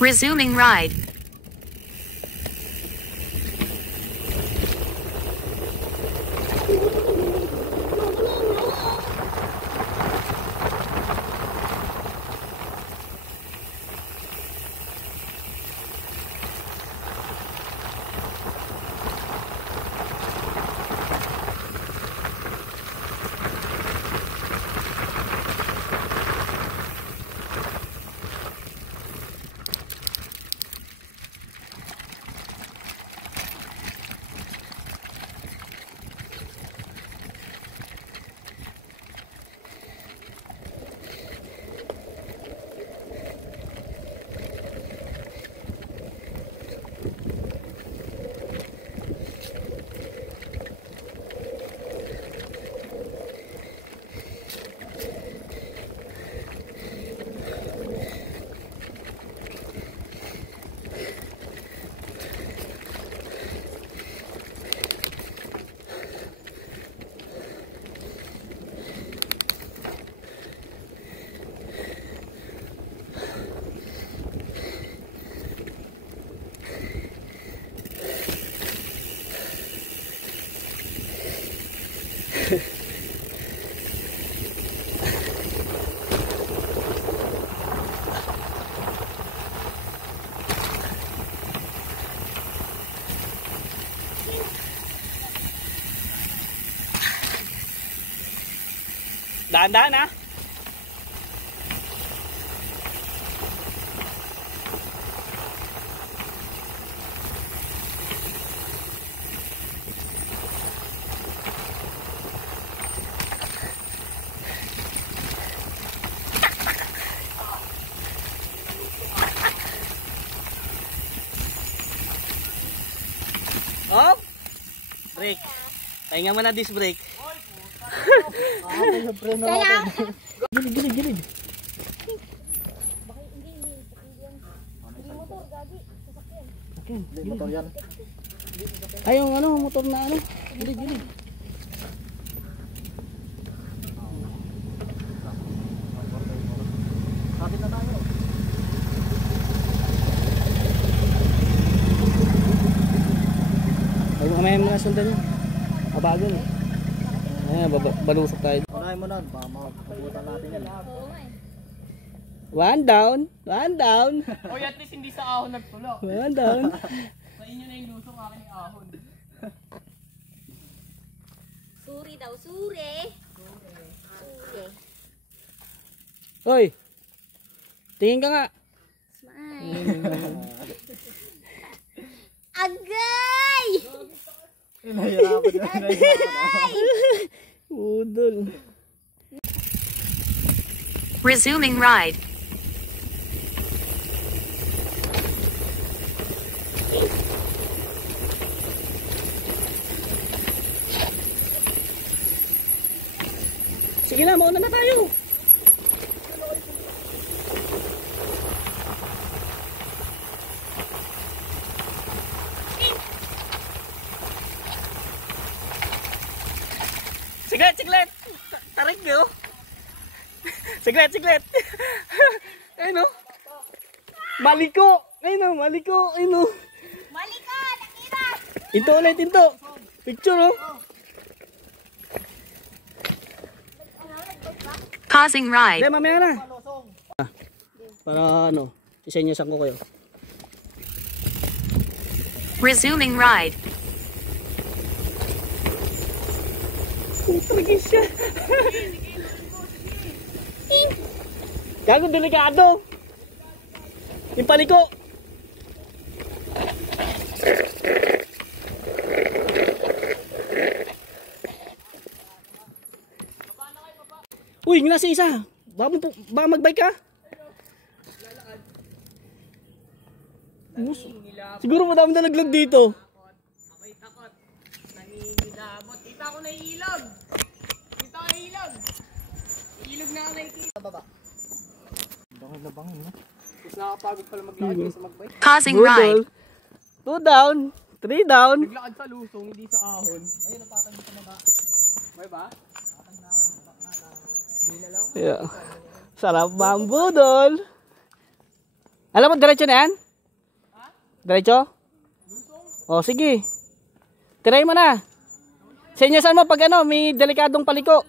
Resuming ride. Daan-daan ha. Oh, break. Pahinga mo na disc brake. Gilid. Motor yan. Ay, yung ano, motor na ano. Gilid. Kapit na tayo. Ay, mamaya mo na sundan yun. Abagal. Ayan, balusok tayo. Unahin mo nun, mabutan natin yan. One down. O at least hindi sa ahon nagtulak. One down. Sa inyo na yung lusok, akin yung ahon. Suri daw, suri. Hoy, tingin ka nga. Smile. Agay! Nahihirapan na. Udol. Resuming ride. Sige na, mauna na tayo. Siglet. Tarik nyo. Siglet. Ayun o. Maliko. Ayun o. Maliko, nakira. Ito ulit, ito. Picture o. Pausing ride. Hindi, mamaya na. Para ano, isenyosan ko kayo. Resuming ride. Tragis siya. Gago, delikado. Yung paliko. Uy, nasa isa. Baka mag-bike ka? Siguro madami na naglag dito. Ako'y takot. Nanginilabot. Kita ko na ilog. Ilog na ako nakikita. Baba. Bangin, no? Tapos nakapagod pala maglakad kasi magbike. Pausing ride. 2 down, 3 down. Naglakad sa lusong, hindi sa ahon. Ayun, napatan mo sa baba. May ba? Yeah. Sarap ba ang budol? Alam mo, diretso na yan? Diretso? O, sige. Try mo na. Senyasan mo pag ano, may delikadong paliko.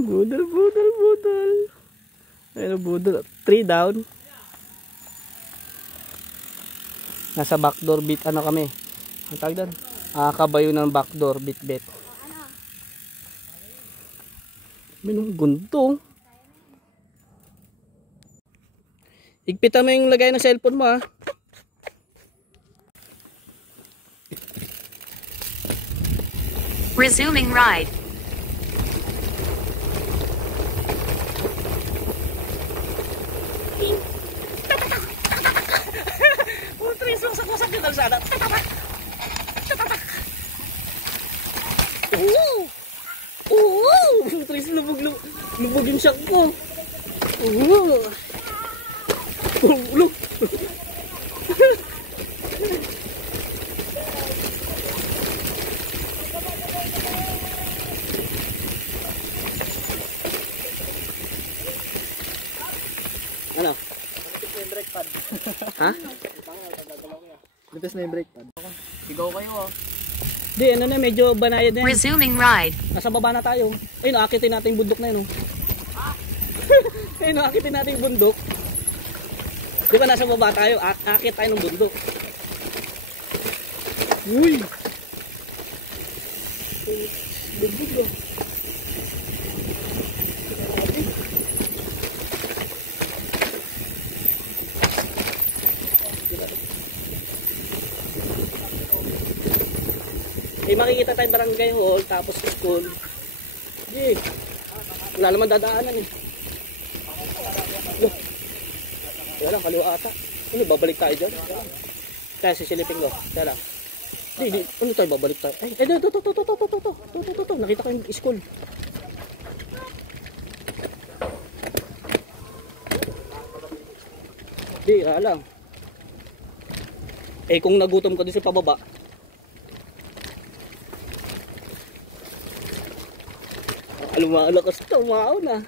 Budol, budol, budol. Ayun, budol. 3 down. Nasa backdoor bit ano kami. Ang tawag doon? Kabayo ng backdoor bit bit. Minong gunto. Igpitan mo yung lagay ng cellphone mo ha. Resuming ride. Usap-usap yung kalsada. Tris, lubog yung shock ko. Lubog. Ano? Ha? Lipas na yung brake pad. Sigaw kayo ah. Di, ano na, medyo banayad na yan. Resuming ride. Nasa baba na tayo. Ayun, akitin natin yung bundok na yun. Ayun, akitin natin yung bundok. Di ba nasa baba tayo? Akit tayo ng bundok. Uy! Bundok. Eh, makikita tayong barangay hall, tapos school. Eh, wala naman dadaanan eh. Wala lang, kaliwa ata. Ano, babalik tayo dyan? Kaya sisilipin ko. Kaya lang. Di, ano tayo, babalik tayo? Ay, to. Nakita ko yung school. Di, kaya lang. Eh, kung nagutom ka doon sa pababa, lumalakas ito, umao na.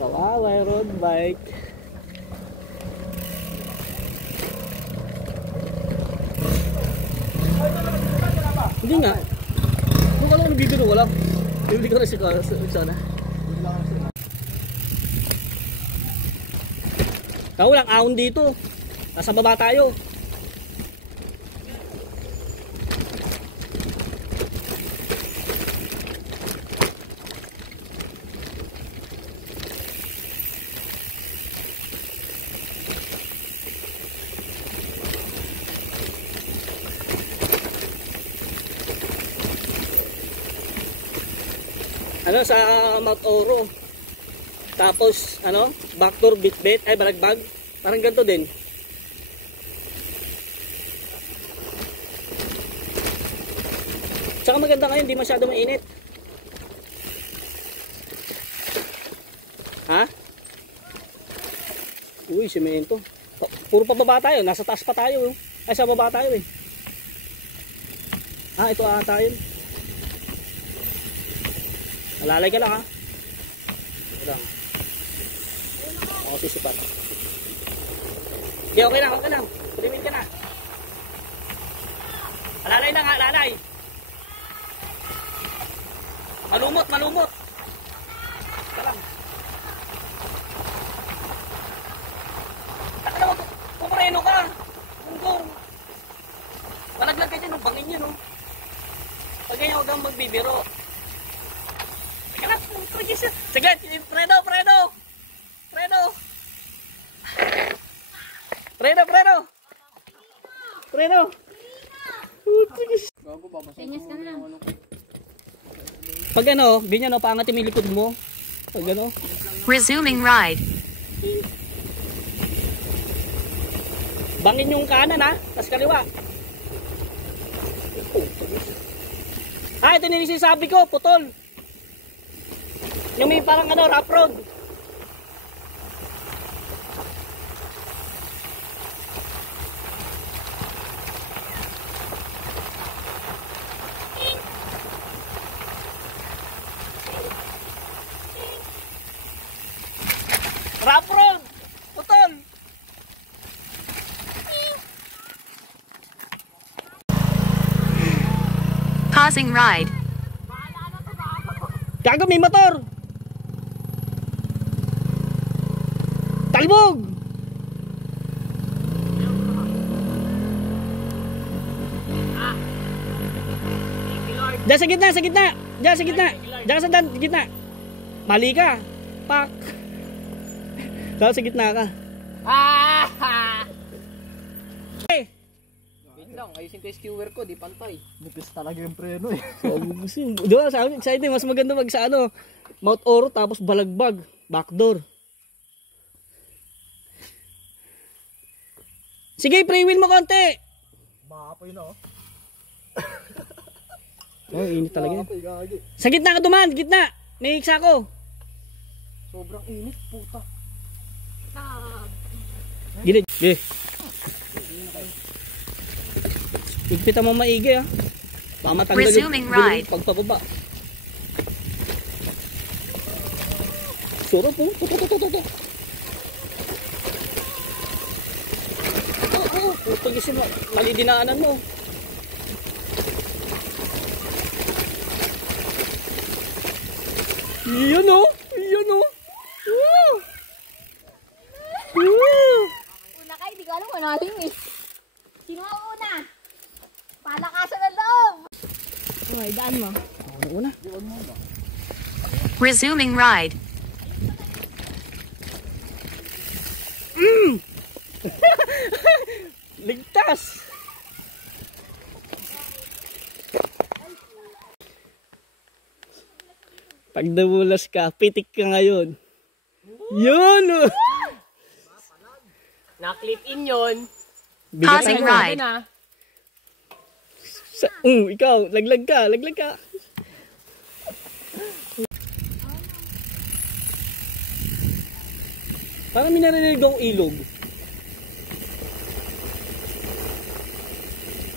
Kawawa, road bike. Hindi nga. Kung ka lang nagbibiro, wala. Bibili ka na si sana. Tao lang, ahon dito. Nasa baba tayo. Ano sa Mount Oro. Tapos ano, backdoor bitbit ay balagbag. Parang ganito din. Tsaka maganda ngayon, hindi masyado mainit. Ha? Uy, semento. Puro pa baba tayo, nasa taas pa tayo. Ay, sa baba tayo eh. Ah, ito ata yun. Malalay ka lang ha. Ito lang. Ako sisipat. Di, okay lang, okay lang. Tulimit ka na. Alalay lang ha, alalay. Malumot, malumot. Ito lang. Taka naman, pumareno ka. Punggong. Malaglag ka dyan, bangin yun. Pag ganyan, huwag kang magbibiro. Teka lang, sige, Fredo. Pag ano, ganyan o, paangat yung likod mo. Pag ano. Resuming ride. Bangin yung kanan ha, tas kaliwa. Ah, ito yung sinasabi ko, putol. Yung may parang ano, rough road. Rough road, putol. Pausing ride. Gago, may motor. Talbog. Diyan sa gitna, sa gitna. Diyan sa gitna. Diyan sa gitna. Mali ka. Pak. Diyan sa gitna ka. Eh. Wait lang, ayusin ko yung skewer ko, di pantay. Nipis talaga yung preno eh. Diba, sa amin, excited, mas maganda mag sa ano, Mount Oro tapos balagbag, backdoor. Sige, pre-wheel mo konti. Maapoy na oh. Oh, init talaga. Maapoy, gagi. Sa gitna ka duman, gitna. May iksa ko. Sobrang init, puta. Gilid. Gilid. Igpitan mo maigi ah. Baka matanggal Resuming ride. Pagpababa. Suro po. Tutututututu. Putang isin mo. Mali dinaanan mo. Iyan o. Iyan o. Woo! Woo! Una ka, hindi ko alam kung naling eh. Sino ang una? Palakasan ng loob! Uy, daan mo. Ako na una. Resuming ride. Ligtas! Pag namulas ka, pitik ka ngayon. Yun! Na-clip in yun. Pausing ride. Ikaw, laglag ka, laglag ka. Parang may narinig akong ilog.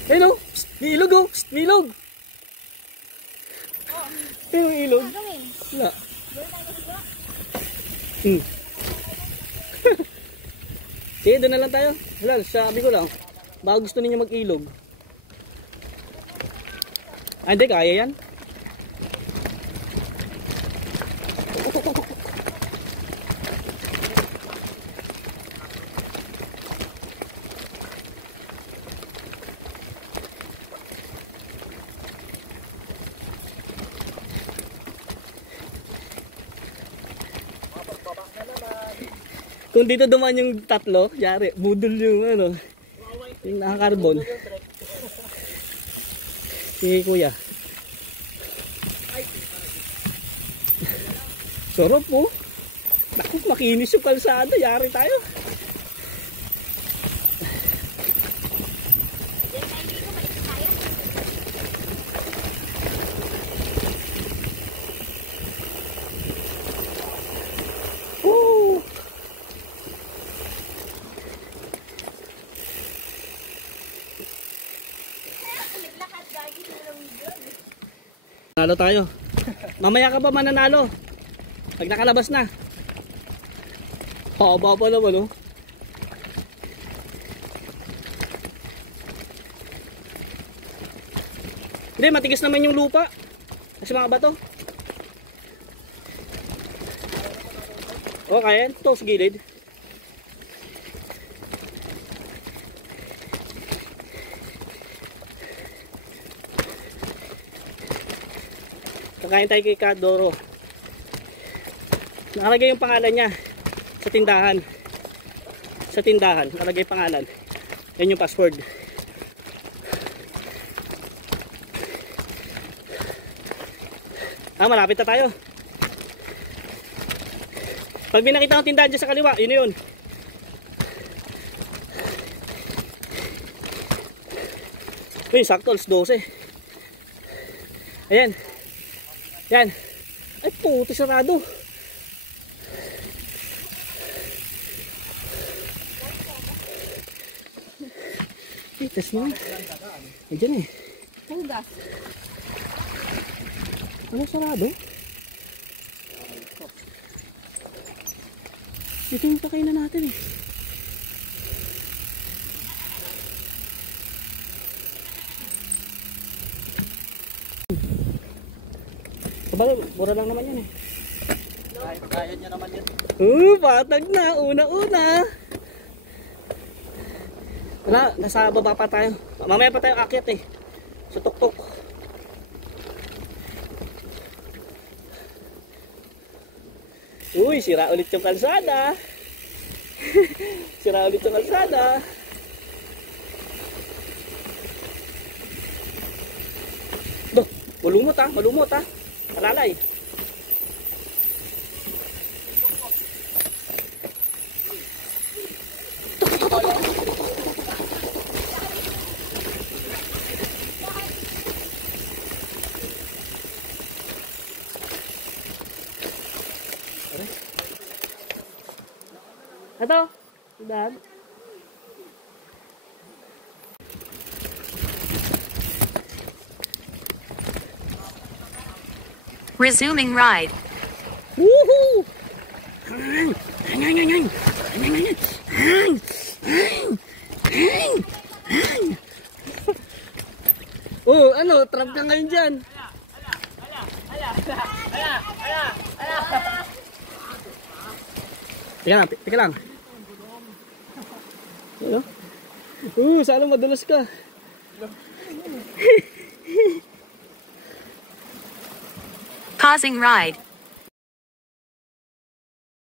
Ayun o, may ilog o, may ilog. Ayun yung ilog. Wala. Sige, doon na lang tayo. Wala, sabi ko lang. Baka gusto ninyo mag-ilog. Ah, hindi, kaya yan. Kung dito duman yung tatlo, yari, budol yung ano, yung nakakarbon. Sige kuya. Sarap po. Naku, makinis yung kalsada, yari tayo. Nanalo tayo. Mamaya ka pa mananalo. Pag nakalabas na. Haba pa naman oh. Hindi, matigas naman yung lupa. Kasi mga bato. O, kaya ito sa gilid. Kakain tayo kay Kadoro. Nakalagay yung pangalan niya sa tindahan. Sa tindahan, nakalagay pangalan. Yan yung password. Ah, malapit na tayo. Pag may nakita kang tindahan dyan sa kaliwa, yun na yun. Uy, sakto, alas 12. Ayan. Yan. Ay, puti, sarado. Test mo. Ayan eh. Hugas. Ano sarado? Ito yung pakainan natin eh. Sabagay, mura lang naman yan eh. Kaya niya naman yun. Patag na. Una-una. Wala, nasa baba pa tayo. Mamaya pa tayo akyat eh. Sa tuktok. Uy, sira ulit yung kalsada. Sira ulit yung kalsada. Doh, malumot ha, malumot ha. Alalay. Ito, dad. Resuming ride. Woohoo! Oh, ano, trap ka ngayon dyan. Teka lang. Ano? Sana madulas ka. Pausing ride.